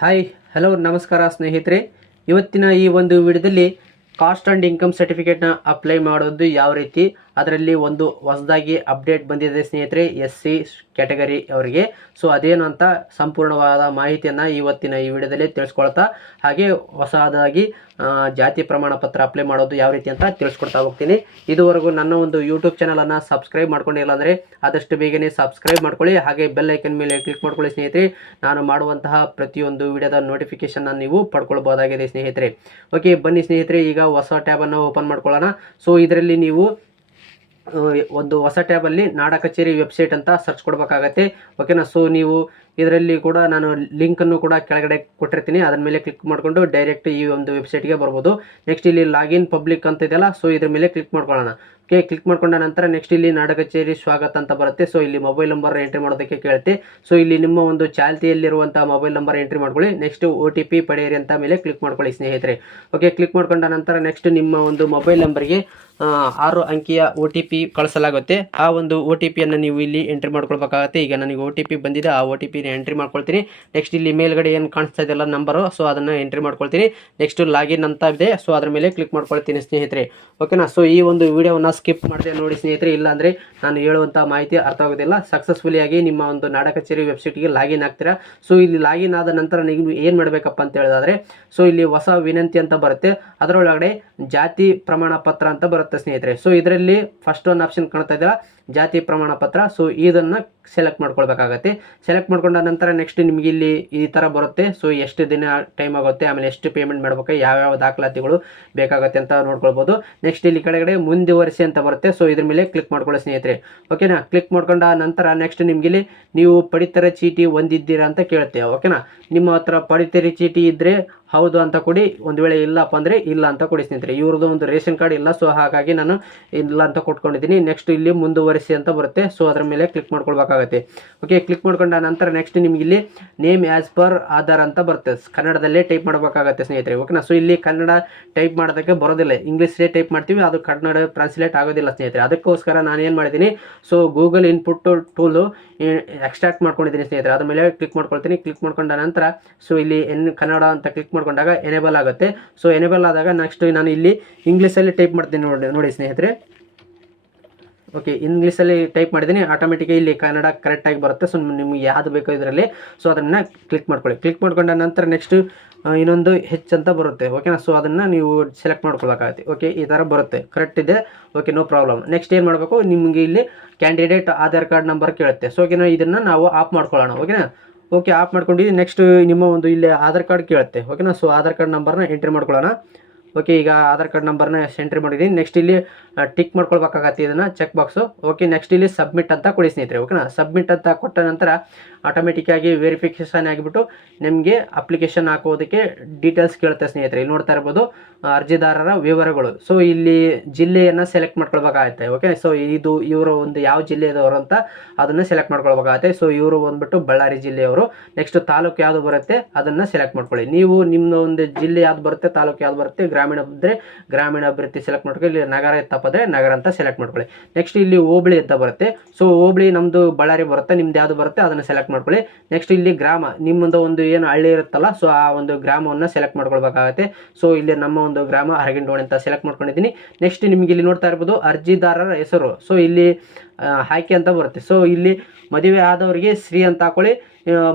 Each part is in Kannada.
ಹಾಯ್ ಹಲೋ ನಮಸ್ಕಾರ ಸ್ನೇಹಿತರೆ. ಇವತ್ತಿನ ಈ ಒಂದು ವಿಡಿಯೋದಲ್ಲಿ ಕಾಸ್ಟ್ ಆ್ಯಂಡ್ ಇನ್ಕಮ್ ಸರ್ಟಿಫಿಕೇಟ್ನ ಅಪ್ಲೈ ಮಾಡೋದು ಯಾವ ರೀತಿ, ಅದರಲ್ಲಿ ಒಂದು ಹೊಸದಾಗಿ ಅಪ್ಡೇಟ್ ಬಂದಿದೆ ಸ್ನೇಹಿತರೆ SC ಕ್ಯಾಟಗರಿ ಅವರಿಗೆ. ಸೊ ಅದೇನು ಅಂತ ಸಂಪೂರ್ಣವಾದ ಮಾಹಿತಿಯನ್ನು ಇವತ್ತಿನ ಈ ವಿಡಿಯೋದಲ್ಲಿ ತಿಳಿಸ್ಕೊಳ್ತಾ, ಹಾಗೆ ಹೊಸದಾಗಿ ಜಾತಿ ಪ್ರಮಾಣ ಪತ್ರ ಅಪ್ಲೈ ಮಾಡೋದು ಯಾವ ರೀತಿ ಅಂತ ತಿಳಿಸ್ಕೊಡ್ತಾ ಹೋಗ್ತೀನಿ. ಇದುವರೆಗೂ ನನ್ನ ಒಂದು ಯೂಟ್ಯೂಬ್ ಚಾನಲನ್ನು ಸಬ್ಸ್ಕ್ರೈಬ್ ಮಾಡ್ಕೊಂಡಿಲ್ಲ ಅಂದರೆ ಆದಷ್ಟು ಬೇಗನೆ ಸಬ್ಸ್ಕ್ರೈಬ್ ಮಾಡ್ಕೊಳ್ಳಿ, ಹಾಗೆ ಬೆಲ್ ಐಕನ್ ಮೇಲೆ ಕ್ಲಿಕ್ ಮಾಡ್ಕೊಳ್ಳಿ ಸ್ನೇಹಿತರೆ. ನಾನು ಮಾಡುವಂತಹ ಪ್ರತಿಯೊಂದು ವಿಡಿಯೋದ ನೋಟಿಫಿಕೇಶನ್ ನೀವು ಪಡ್ಕೊಳ್ಬಹುದಾಗಿದೆ ಸ್ನೇಹಿತರೆ. ಓಕೆ, ಬನ್ನಿ ಸ್ನೇಹಿತರೆ, ಈಗ ಹೊಸ ಟ್ಯಾಬನ್ನು ಓಪನ್ ಮಾಡ್ಕೊಳ್ಳೋಣ. ಸೊ ಇದರಲ್ಲಿ ನೀವು ಒಂದು ಹೊಸ ಟ್ಯಾಬಲ್ಲಿ ನಾಡ ಕಚೇರಿ ವೆಬ್ಸೈಟ್ ಅಂತ ಸರ್ಚ್ ಕೊಡಬೇಕಾಗತ್ತೆ. ಓಕೆನಾ. ಸೊ ನೀವು ಇದರಲ್ಲಿ ಕೂಡ ನಾನು ಲಿಂಕನ್ನು ಕೂಡ ಕೆಳಗಡೆ ಕೊಟ್ಟಿರ್ತೀನಿ, ಅದರ ಮೇಲೆ ಕ್ಲಿಕ್ ಮಾಡಿಕೊಂಡು ಡೈರೆಕ್ಟ್ ಈ ಒಂದು ವೆಬ್ಸೈಟ್ಗೆ ಬರ್ಬೋದು. ನೆಕ್ಸ್ಟ್ ಇಲ್ಲಿ ಲಾಗಿನ್ ಪಬ್ಲಿಕ್ ಅಂತ ಇದೆಯಲ್ಲ, ಸೊ ಇದ್ರ ಮೇಲೆ ಕ್ಲಿಕ್ ಮಾಡ್ಕೊಳ್ಳೋಣ. ಓಕೆ, ಕ್ಲಿಕ್ ಮಾಡ್ಕೊಂಡ ನಂತರ ನೆಕ್ಸ್ಟ್ ಇಲ್ಲಿ ನಾಡ ಕಚೇರಿ ಸ್ವಾಗತ ಅಂತ ಬರುತ್ತೆ. ಸೊ ಇಲ್ಲಿ ಮೊಬೈಲ್ ನಂಬರ್ ಎಂಟ್ರಿ ಮಾಡೋದಕ್ಕೆ ಕೇಳುತ್ತೆ. ಸೊ ಇಲ್ಲಿ ನಿಮ್ಮ ಒಂದು ಚಾಲ್ತಿಯಲ್ಲಿರುವಂತಹ ಮೊಬೈಲ್ ನಂಬರ್ ಎಂಟ್ರಿ ಮಾಡ್ಕೊಳ್ಳಿ. ನೆಕ್ಸ್ಟ್ OTP ಪಡೆಯಿರಿ ಅಂತ ಮೇಲೆ ಕ್ಲಿಕ್ ಮಾಡ್ಕೊಳ್ಳಿ ಸ್ನೇಹಿತರೆ. ಓಕೆ, ಕ್ಲಿಕ್ ಮಾಡ್ಕೊಂಡ ನಂತರ ನೆಕ್ಸ್ಟ್ ನಿಮ್ಮ ಒಂದು ಮೊಬೈಲ್ ನಂಬರ್ಗೆ 6 ಅಂಕಿಯ OTP ಕಳಿಸಲಾಗುತ್ತೆ. ಆ ಒಂದು OTPಯನ್ನು ನೀವು ಇಲ್ಲಿ ಎಂಟ್ರಿ ಮಾಡ್ಕೊಳ್ಬೇಕಾಗತ್ತೆ. ಈಗ ನನಗೆ OTP ಬಂದಿದೆ, ಆ OTP ಎಂಟ್ರಿ ಮಾಡ್ಕೊಳ್ತೀನಿ. ನೆಕ್ಸ್ಟ್ ಇಲ್ಲಿ ಮೇಲ್ಗಡೆ ಏನು ಕಾಣಿಸ್ತಾ ಇದೆಯಲ್ಲ ನಂಬರು, ಸೊ ಅದನ್ನು ಎಂಟ್ರಿ ಮಾಡ್ಕೊಳ್ತೀನಿ. ನೆಕ್ಸ್ಟ್ ಲಾಗಿನ್ ಅಂತ ಇದೆ, ಸೊ ಅದ್ರ ಮೇಲೆ ಕ್ಲಿಕ್ ಮಾಡ್ಕೊಳ್ತೀನಿ ಸ್ನೇಹಿತರೆ. ಓಕೆನಾ. ಸೊ ಈ ಒಂದು ವಿಡಿಯೋವನ್ನು ಸ್ಕಿಪ್ ಮಾಡದೆ ನೋಡಿ ಸ್ನೇಹಿತರೆ, ಇಲ್ಲಾಂದರೆ ನಾನು ಹೇಳುವಂಥ ಮಾಹಿತಿ ಅರ್ಥ ಆಗೋದಿಲ್ಲ. ಸಕ್ಸಸ್ಫುಲಿಯಾಗಿ ನಿಮ್ಮ ಒಂದು ನಾಡ ಕಚೇರಿ ವೆಬ್ಸೈಟ್ಗೆ ಲಾಗಿನ್ ಆಗ್ತೀರಾ. ಸೊ ಇಲ್ಲಿ ಲಾಗಿನ್ ಆದ ನಂತರ ನೀವು ಏನು ಮಾಡಬೇಕಪ್ಪ ಅಂತ ಹೇಳಿದ್ರೆ, ಸೊ ಇಲ್ಲಿ ಹೊಸ ವಿನಂತಿ ಅಂತ ಬರುತ್ತೆ, ಅದರೊಳಗಡೆ ಜಾತಿ ಪ್ರಮಾಣ ಪತ್ರ ಅಂತ ಬರುತ್ತೆ ಸ್ನೇಹಿತರೆ. ಸೊ ಇದರಲ್ಲಿ ಫಸ್ಟ್ ಒಂದು ಆಪ್ಷನ್ ಕಾಣ್ತಾ ಇದ್ದೀರಾ, ಜಾತಿ ಪ್ರಮಾಣ ಪತ್ರ. ಸೊ ಇದನ್ನು ಸೆಲೆಕ್ಟ್ ಮಾಡ್ಕೊಳ್ಬೇಕಾಗತ್ತೆ. ಸೆಲೆಕ್ಟ್ ಮಾಡ್ಕೊಂಡ ನಂತರ ನೆಕ್ಸ್ಟ್ ನಿಮ್ಗೆ ಇಲ್ಲಿ ಈ ಥರ ಬರುತ್ತೆ. ಸೊ ಎಷ್ಟು ದಿನ ಟೈಮ್ ಆಗುತ್ತೆ, ಆಮೇಲೆ ಎಷ್ಟು ಪೇಮೆಂಟ್ ಮಾಡ್ಬೇಕು, ಯಾವ್ಯಾವ ದಾಖಲಾತಿಗಳು ಬೇಕಾಗುತ್ತೆ ಅಂತ ನೋಡ್ಕೊಳ್ಬೋದು. ನೆಕ್ಸ್ಟ್ ಇಲ್ಲಿ ಕೆಳಗಡೆ ಮುಂದುವರಿಸಿ ಅಂತ ಬರುತ್ತೆ. ಸೊ ಇದ್ರ ಮೇಲೆ ಕ್ಲಿಕ್ ಮಾಡ್ಕೊಳ್ಳಿ ಸ್ನೇಹಿತರೆ. ಓಕೆನಾ. ಕ್ಲಿಕ್ ಮಾಡ್ಕೊಂಡ ನಂತರ ನೆಕ್ಸ್ಟ್ ನಿಮ್ಗೆ ಇಲ್ಲಿ ನೀವು ಪಡಿತರ ಚೀಟಿ ಹೊಂದಿದ್ದೀರಾ ಅಂತ ಕೇಳುತ್ತೆ. ಓಕೆನಾ. ನಿಮ್ಮ ಹತ್ರ ಪಡಿತರ ಚೀಟಿ ಇದ್ದರೆ ಹೌದು ಅಂತ ಕೊಡಿ, ಒಂದು ವೇಳೆ ಇಲ್ಲಪ್ಪ ಅಂದರೆ ಇಲ್ಲ ಅಂತ ಕೊಡಿ ಸ್ನೇಹಿತರೆ. ಇವ್ರದ್ದು ಒಂದು ರೇಷನ್ ಕಾರ್ಡ್ ಇಲ್ಲ, ಸೊ ಹಾಗಾಗಿ ನಾನು ಇಲ್ಲ ಅಂತ ಕೊಟ್ಕೊಂಡಿದ್ದೀನಿ. ನೆಕ್ಸ್ಟ್ ಇಲ್ಲಿ ಮುಂದುವರಿಸಿ ಅಂತ ಬರುತ್ತೆ. ಸೊ ಅದರ ಮೇಲೆ ಕ್ಲಿಕ್ ಮಾಡ್ಕೊಳ್ಬೇಕಾಗತ್ತೆ. ಓಕೆ, ಕ್ಲಿಕ್ ಮಾಡ್ಕೊಂಡ ನಂತರ ನೆಕ್ಸ್ಟ್ ನಿಮ್ಗೆ ಇಲ್ಲಿ ನೇಮ್ ಆ್ಯಸ್ ಪರ್ ಆಧಾರ್ ಅಂತ ಬರುತ್ತೆ. ಕನ್ನಡದಲ್ಲೇ ಟೈಪ್ ಮಾಡಬೇಕಾಗತ್ತೆ ಸ್ನೇಹಿತರೆ. ಓಕೆನಾ. ಸೊ ಇಲ್ಲಿ ಕನ್ನಡ ಟೈಪ್ ಮಾಡೋದಕ್ಕೆ ಬರೋದಿಲ್ಲ, ಇಂಗ್ಲೀಷೇ ಟೈಪ್ ಮಾಡ್ತೀವಿ, ಅದು ಕನ್ನಡ ಟ್ರಾನ್ಸ್ಲೇಟ್ ಆಗೋದಿಲ್ಲ ಸ್ನೇಹಿತರೆ. ಅದಕ್ಕೋಸ್ಕರ ನಾನು ಏನು ಮಾಡಿದ್ದೀನಿ, so Google input tool extract ಮಾಡ್ಕೊಂಡಿದ್ದೀನಿ ಸ್ನೇಹಿತರೆ. ಅದ್ರ ಮೇಲೆ ಕ್ಲಿಕ್ ಮಾಡ್ಕೊಳ್ತೀನಿ. ಕ್ಲಿಕ್ ಮಾಡ್ಕೊಂಡ ನಂತರ ಸೊ ಇಲ್ಲಿ ಕನ್ನಡ ಅಂತ ಕ್ಲಿಕ್ ಮಾಡ್ಕೊಂಡಾಗ ಎನೇಬಲ್ ಆಗುತ್ತೆ. ಸೊ ಎನೇಬಲ್ ಆದಾಗ ನೆಕ್ಸ್ಟ್ ನಾನು ಇಲ್ಲಿ ಇಂಗ್ಲೀಷಲ್ಲಿ ಟೈಪ್ ಮಾಡ್ತೀನಿ ನೋಡಿ ಸ್ನೇಹಿತರೆ. ಓಕೆ, ಇಂಗ್ಲೀಷಲ್ಲಿ ಟೈಪ್ ಮಾಡಿದ್ದೀನಿ, ಆಟೋಮೆಟಿಕಾಗಿ ಇಲ್ಲಿ ಕನ್ನಡ ಕರೆಕ್ಟಾಗಿ ಬರುತ್ತೆ. ಸೊ ನಿಮ್ಗೆ ಯಾವುದು ಬೇಕೋ ಇದರಲ್ಲಿ, ಸೊ ಅದನ್ನು ಕ್ಲಿಕ್ ಮಾಡ್ಕೊಳ್ಳಿ. ಕ್ಲಿಕ್ ಮಾಡ್ಕೊಂಡ ನಂತರ ನೆಕ್ಸ್ಟ್ ಇನ್ನೊಂದು ಅಂತ ಬರುತ್ತೆ. ಓಕೆನಾ. ಸೊ ಅದನ್ನು ನೀವು ಸೆಲೆಕ್ಟ್ ಮಾಡ್ಕೊಳ್ಬೇಕಾಗತ್ತೆ. ಓಕೆ, ಈ ಥರ ಬರುತ್ತೆ, ಕರೆಕ್ಟ್ ಇದೆ. Okay, no problem. ನೆಕ್ಸ್ಟ್ ಏನು ಮಾಡಬೇಕು, ನಿಮಗೆ ಇಲ್ಲಿ ಕ್ಯಾಂಡಿಡೇಟ್ ಆಧಾರ್ ಕಾರ್ಡ್ ನಂಬರ್ ಕೇಳುತ್ತೆ. ಸೊ ಓಕೆನಾ, ಇದನ್ನು ನಾವು ಆಫ್ ಮಾಡ್ಕೊಳ್ಳೋಣ. ಓಕೆನಾ. ಓಕೆ, ಆಫ್ ಮಾಡ್ಕೊಂಡಿದ್ದೀವಿ. ನೆಕ್ಸ್ಟ್ ನಿಮ್ಮ ಒಂದು ಇಲ್ಲಿ ಆಧಾರ್ ಕಾರ್ಡ್ ಕೇಳುತ್ತೆ. ಓಕೆನಾ. ಸೊ ಆಧಾರ್ ಕಾರ್ಡ್ ನಂಬರ್ನ ಎಂಟ್ರಿ ಮಾಡ್ಕೊಳ್ಳೋಣ. ಓಕೆ, ಈಗ ಆಧಾರ್ ಕಾರ್ಡ್ ನಂಬರ್ನ ಎಂಟ್ರಿ ಮಾಡಿದ್ದೀನಿ. ನೆಕ್ಸ್ಟ್ ಇಲ್ಲಿ ಟಿಕ್ ಮಾಡ್ಕೊಳ್ಬೇಕಾಗತ್ತೆ, ಇದನ್ನು ಚೆಕ್ ಬಾಕ್ಸು. ಓಕೆ, ನೆಕ್ಸ್ಟ್ ಇಲ್ಲಿ ಸಬ್ಮಿಟ್ ಅಂತ ಕೊಡಿ ಸ್ನೇಹಿತರೆ. ಓಕೆನಾ. ಸಬ್ಮಿಟ್ ಅಂತ ಕೊಟ್ಟ ನಂತರ ಆಟೋಮೆಟಿಕ್ಕಾಗಿ ವೆರಿಫಿಕೇಷನ್ ಆಗಿಬಿಟ್ಟು ನಿಮಗೆ ಅಪ್ಲಿಕೇಶನ್ ಹಾಕೋದಕ್ಕೆ ಡೀಟೇಲ್ಸ್ ಕೇಳುತ್ತೆ ಸ್ನೇಹಿತರೆ. ಇಲ್ಲಿ ನೋಡ್ತಾ ಇರ್ಬೋದು ಅರ್ಜಿದಾರರ ವಿವರಗಳು. ಸೊ ಇಲ್ಲಿ ಜಿಲ್ಲೆಯನ್ನು ಸೆಲೆಕ್ಟ್ ಮಾಡ್ಕೊಳ್ಬೇಕಾಗತ್ತೆ. ಓಕೆ, ಸೊ ಇದು ಇವರು ಒಂದು ಯಾವ ಜಿಲ್ಲೆಯದವರು ಅಂತ ಅದನ್ನು ಸೆಲೆಕ್ಟ್ ಮಾಡ್ಕೊಳ್ಬೇಕಾಗತ್ತೆ. ಸೊ ಇವರು ಬಂದ್ಬಿಟ್ಟು ಬಳ್ಳಾರಿ ಜಿಲ್ಲೆಯವರು. ನೆಕ್ಸ್ಟ್ ತಾಲೂಕು ಯಾವುದು ಬರುತ್ತೆ ಅದನ್ನು ಸೆಲೆಕ್ಟ್ ಮಾಡ್ಕೊಳ್ಳಿ. ನೀವು ನಿಮ್ಮ ಒಂದು ಜಿಲ್ಲೆ ಯಾವ್ದು ಬರುತ್ತೆ, ತಾಲೂಕು ಯಾವ್ದು ಬರುತ್ತೆ, ಗ್ರಾಮೀಣ ಇದ್ದರೆ ಗ್ರಾಮೀಣ ಅಭಿವೃದ್ಧಿ ಸೆಲೆಕ್ಟ್ ಮಾಡ್ಕೊಳ್ಳಿ, ಇಲ್ಲಿ ನಗರ ತಪ್ಪದ್ರೆ ನಗರ ಅಂತ ಸೆಲೆಕ್ಟ್ ಮಾಡ್ಕೊಳ್ಳಿ. ನೆಕ್ಸ್ಟ್ ಇಲ್ಲಿ ಹೋಬಳಿ ಅಂತ ಬರುತ್ತೆ. ಸೊ ಹೋಬಳಿ ನಮ್ಮದು ಬಳ್ಳಾರಿ ಬರುತ್ತೆ, ನಿಮ್ದು ಯಾವುದು ಬರುತ್ತೆ ಅದನ್ನು ಸೆಲೆಕ್ಟ್ ಮಾಡ್ಕೊಳ್ಳಿ. ನೆಕ್ಸ್ಟ್ ಇಲ್ಲಿ ಗ್ರಾಮ, ನಿಮ್ಮದು ಒಂದು ಏನು ಹಳ್ಳಿ ಇರುತ್ತಲ್ಲ, ಸೊ ಆ ಒಂದು ಗ್ರಾಮವನ್ನು ಸೆಲೆಕ್ಟ್ ಮಾಡ್ಕೊಳ್ಬೇಕಾಗತ್ತೆ. ಸೊ ಇಲ್ಲಿ ನಮ್ಮ ಒಂದು ಗ್ರಾಮ ಹರಗಿಂಡೋಣಿ ಅಂತ ಸೆಲೆಕ್ಟ್ ಮಾಡ್ಕೊಂಡಿದ್ದೀನಿ. ನೆಕ್ಸ್ಟ್ ನಿಮ್ಗೆ ಇಲ್ಲಿ ನೋಡ್ತಾ ಇರ್ಬೋದು ಅರ್ಜಿದಾರರ ಹೆಸರು. ಸೊ ಇಲ್ಲಿ ಆಯ್ಕೆ ಅಂತ ಬರುತ್ತೆ. ಸೊ ಇಲ್ಲಿ ಮದುವೆ ಆದವರಿಗೆ ಶ್ರೀ ಅಂತ ಹಾಕೊಳ್ಳಿ,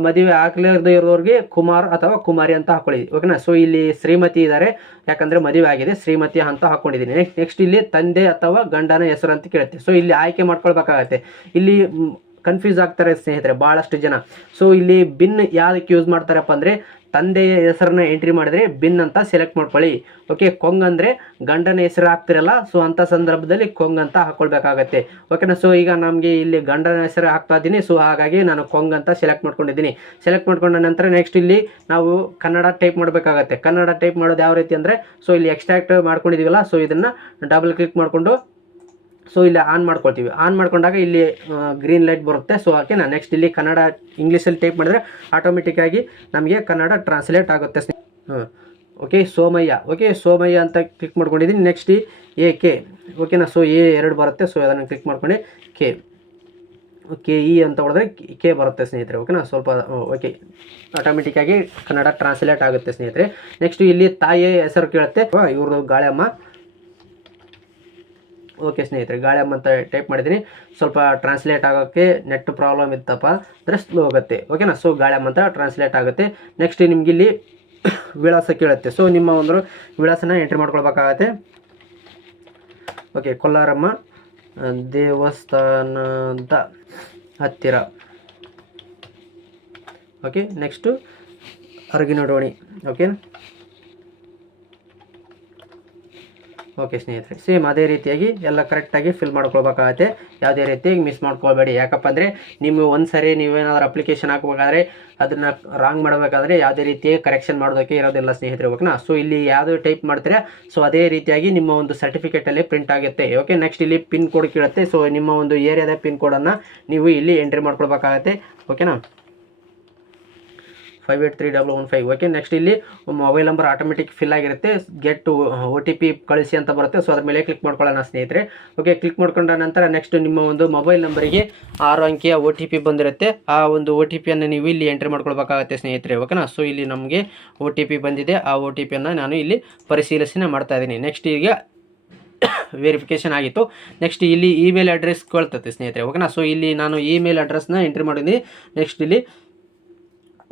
ಮದುವೆ ಆಗಲಿರದೇ ಇರೋರಿಗೆ ಕುಮಾರ್ ಅಥವಾ ಕುಮಾರಿ ಅಂತ ಹಾಕೊಳ್ಳಿ. ಓಕೆನಾ. ಸೊ ಇಲ್ಲಿ ಶ್ರೀಮತಿ ಇದ್ದಾರೆ, ಯಾಕಂದರೆ ಮದುವೆ ಆಗಿದೆ, ಶ್ರೀಮತಿ ಅಂತ ಹಾಕ್ಕೊಂಡಿದ್ದೀನಿ. ನೆಕ್ಸ್ಟ್ ಇಲ್ಲಿ ತಂದೆ ಅಥವಾ ಗಂಡನ ಹೆಸರು ಅಂತ ಕೇಳುತ್ತೆ. ಸೊ ಇಲ್ಲಿ ಆಯ್ಕೆ ಮಾಡ್ಕೊಳ್ಬೇಕಾಗತ್ತೆ. ಇಲ್ಲಿ ಕನ್ಫ್ಯೂಸ್ ಆಗ್ತಾರೆ ಸ್ನೇಹಿತರೆ ಭಾಳಷ್ಟು ಜನ. ಸೊ ಇಲ್ಲಿ ಬಿನ್ ಯಾವುದಕ್ಕೆ ಯೂಸ್ ಮಾಡ್ತಾರಪ್ಪ ಅಂದರೆ, ತಂದೆಯ ಹೆಸರನ್ನ ಎಂಟ್ರಿ ಮಾಡಿದ್ರೆ ಬಿನ್ ಅಂತ ಸೆಲೆಕ್ಟ್ ಮಾಡ್ಕೊಳ್ಳಿ. ಓಕೆ, ಕೊಂಗ್ ಅಂದರೆ ಗಂಡನ ಹೆಸರು ಹಾಕ್ತಿರಲ್ಲ, ಸೊ ಅಂಥ ಸಂದರ್ಭದಲ್ಲಿ ಕೊಂಗ್ ಅಂತ ಹಾಕ್ಕೊಳ್ಬೇಕಾಗತ್ತೆ. ಓಕೆನಾ. ಸೊ ಈಗ ನಮಗೆ ಇಲ್ಲಿ ಗಂಡನ ಹೆಸರು ಹಾಕ್ತಾ ಇದ್ದೀನಿ, ಸೊ ಹಾಗಾಗಿ ನಾನು ಕೊಂಗ್ ಅಂತ ಸೆಲೆಕ್ಟ್ ಮಾಡ್ಕೊಂಡಿದ್ದೀನಿ. ಸೆಲೆಕ್ಟ್ ಮಾಡ್ಕೊಂಡ ನಂತರ ನೆಕ್ಸ್ಟ್ ಇಲ್ಲಿ ನಾವು ಕನ್ನಡ ಟೈಪ್ ಮಾಡಬೇಕಾಗತ್ತೆ. ಕನ್ನಡ ಟೈಪ್ ಮಾಡೋದು ಯಾವ ರೀತಿ ಅಂದರೆ, ಸೊ ಇಲ್ಲಿ ಎಕ್ಸ್ಟ್ರಾಕ್ಟ್ ಮಾಡ್ಕೊಂಡಿದ್ದೀವಲ್ಲ, ಸೊ ಇದನ್ನು ಡಬಲ್ ಕ್ಲಿಕ್ ಮಾಡಿಕೊಂಡು ಸೊ ಇಲ್ಲಿ ಆನ್ ಮಾಡ್ಕೊಳ್ತೀವಿ. ಆನ್ ಮಾಡ್ಕೊಂಡಾಗ ಇಲ್ಲಿ ಗ್ರೀನ್ ಲೈಟ್ ಬರುತ್ತೆ. ಸೊ ಓಕೆನಾ. ನೆಕ್ಸ್ಟ್ ಇಲ್ಲಿ ಕನ್ನಡ ಇಂಗ್ಲೀಷಲ್ಲಿ ಟೈಪ್ ಮಾಡಿದ್ರೆ ಆಟೋಮೆಟಿಕ್ಕಾಗಿ ನಮಗೆ ಕನ್ನಡ ಟ್ರಾನ್ಸ್ಲೇಟ್ ಆಗುತ್ತೆ. ಓಕೆ, ಸೋಮಯ್ಯ. ಓಕೆ, ಸೋಮಯ್ಯ ಅಂತ ಕ್ಲಿಕ್ ಮಾಡ್ಕೊಂಡಿದ್ದೀನಿ. Next K. ಓಕೆನಾ. ಸೊ A2 ಬರುತ್ತೆ. ಸೊ ಅದನ್ನು ಕ್ಲಿಕ್ ಮಾಡ್ಕೊಂಡು ಕೆ. KE ಅಂತ ಹೊಡೆದ್ರೆ ಕೆ ಬರುತ್ತೆ ಸ್ನೇಹಿತರೆ. ಓಕೆನಾ, ಸ್ವಲ್ಪ ಓಕೆ ಆಟೋಮೆಟಿಕ್ಕಾಗಿ ಕನ್ನಡ ಟ್ರಾನ್ಸ್ಲೇಟ್ ಆಗುತ್ತೆ ಸ್ನೇಹಿತರೆ. ನೆಕ್ಸ್ಟ್ ಇಲ್ಲಿ ತಾಯಿಯ ಹೆಸರು ಕೇಳುತ್ತೆ, ಇವರು ಗಾಳಿಯಮ್ಮ. ಓಕೆ ಸ್ನೇಹಿತರೆ, ಗಾಳಿಯಮ್ಮ ಅಂತ ಟೈಪ್ ಮಾಡಿದ್ದೀನಿ. ಸ್ವಲ್ಪ ಟ್ರಾನ್ಸ್ಲೇಟ್ ಆಗೋಕ್ಕೆ ನೆಟ್ ಪ್ರಾಬ್ಲಮ್ ಇತ್ತಪ್ಪ ಅಂದರೆ ಸ್ಲೋ ಆಗುತ್ತೆ. ಓಕೆನಾ, ಸೊ ಗಾಳಿಯಮ್ಮ ಅಂತ ಟ್ರಾನ್ಸ್ಲೇಟ್ ಆಗುತ್ತೆ. ನೆಕ್ಸ್ಟ್ ನಿಮ್ಗೆ ಇಲ್ಲಿ ವಿಳಾಸ ಕೇಳುತ್ತೆ. ಸೊ ನಿಮ್ಮ ಒಂದು ವಿಳಾಸನ ಎಂಟ್ರಿ ಮಾಡ್ಕೊಳ್ಬೇಕಾಗತ್ತೆ. ಓಕೆ, ಕೊಲ್ಲಾರಮ್ಮ ದೇವಸ್ಥಾನದ ಹತ್ತಿರ. ಓಕೆ, ನೆಕ್ಸ್ಟು ಅರಗಿನಡೋಣಿ. ಓಕೆನಾ, ಓಕೆ ಸ್ನೇಹಿತರೆ, ಸೇಮ್ ಅದೇ ರೀತಿಯಾಗಿ ಎಲ್ಲ ಕರೆಕ್ಟಾಗಿ ಫಿಲ್ ಮಾಡ್ಕೊಳ್ಬೇಕಾಗತ್ತೆ. ಯಾವುದೇ ರೀತಿಯಾಗಿ ಮಿಸ್ ಮಾಡ್ಕೊಳ್ಬೇಡಿ. ಯಾಕಪ್ಪ ಅಂದರೆ ನೀವು ಒಂದು ಸರಿ ನೀವೇನಾದ್ರೂ ಅಪ್ಲಿಕೇಶನ್ ಹಾಕಬೇಕಾದ್ರೆ ಅದನ್ನು ರಾಂಗ್ ಮಾಡಬೇಕಾದ್ರೆ ಯಾವುದೇ ರೀತಿಯಾಗಿ ಕರೆಕ್ಷನ್ ಮಾಡೋದಕ್ಕೆ ಇರೋದಿಲ್ಲ ಸ್ನೇಹಿತರೆ. ಓಕೆನಾ, ಸೊ ಇಲ್ಲಿ ಯಾವುದು ಟೈಪ್ ಮಾಡ್ತೀರಾ ಸೊ ಅದೇ ರೀತಿಯಾಗಿ ನಿಮ್ಮ ಒಂದು ಸರ್ಟಿಫಿಕೇಟಲ್ಲಿ ಪ್ರಿಂಟ್ ಆಗುತ್ತೆ. ಓಕೆ, ನೆಕ್ಸ್ಟ್ ಇಲ್ಲಿ ಪಿನ್ ಕೋಡ್ ಕೇಳುತ್ತೆ. ಸೊ ನಿಮ್ಮ ಒಂದು ಏರಿಯಾದ ಪಿನ್ ಕೋಡನ್ನು ನೀವು ಇಲ್ಲಿ ಎಂಟ್ರಿ ಮಾಡ್ಕೊಳ್ಬೇಕಾಗತ್ತೆ. ಓಕೆನಾ, 583115. ಓಕೆ, ನೆಕ್ಸ್ಟ್ ಇಲ್ಲಿ ಮೊಬೈಲ್ ನಂಬರ್ ಆಟೋಮೆಟಿಕ್ ಫಿಲ್ ಆಗಿರುತ್ತೆ. ಗೆಟ್ OTP ಕಳಿಸಿ ಅಂತ ಬರುತ್ತೆ. ಸೊ ಅದ್ರ ಮೇಲೆ ಕ್ಲಿಕ್ ಮಾಡ್ಕೊಳ್ಳೋಣ ಸ್ನೇಹಿತರೆ. ಓಕೆ, ಕ್ಲಿಕ್ ಮಾಡ್ಕೊಂಡ ನಂತರ ನೆಕ್ಸ್ಟ್ ನಿಮ್ಮ ಒಂದು ಮೊಬೈಲ್ ನಂಬರಿಗೆ 6 ಅಂಕಿಯ OTP ಬಂದಿರುತ್ತೆ. ಆ ಒಂದು OTPಯನ್ನು ನೀವು ಇಲ್ಲಿ ಎಂಟ್ರಿ ಮಾಡ್ಕೊಳ್ಬೇಕಾಗತ್ತೆ ಸ್ನೇಹಿತರೆ. ಓಕೆನಾ, ಸೊ ಇಲ್ಲಿ ನಮಗೆ OTP ಬಂದಿದೆ. ಆ OTPಯನ್ನು ನಾನು ಇಲ್ಲಿ ಪರಿಶೀಲನೆ ಮಾಡ್ತಾ ಇದ್ದೀನಿ. ನೆಕ್ಸ್ಟ್ ಈಗ ವೆರಿಫಿಕೇಷನ್ ಆಗಿತ್ತು. ನೆಕ್ಸ್ಟ್ ಇಲ್ಲಿ ಇಮೇಲ್ ಅಡ್ರೆಸ್ ಕೇಳ್ತದೆ ಸ್ನೇಹಿತರೆ. ಓಕೆನಾ, ಸೊ ಇಲ್ಲಿ ನಾನು ಇಮೇಲ್ ಅಡ್ರೆಸ್ನ ಎಂಟ್ರಿ ಮಾಡಿದ್ದೀನಿ. ನೆಕ್ಸ್ಟ್ ಇಲ್ಲಿ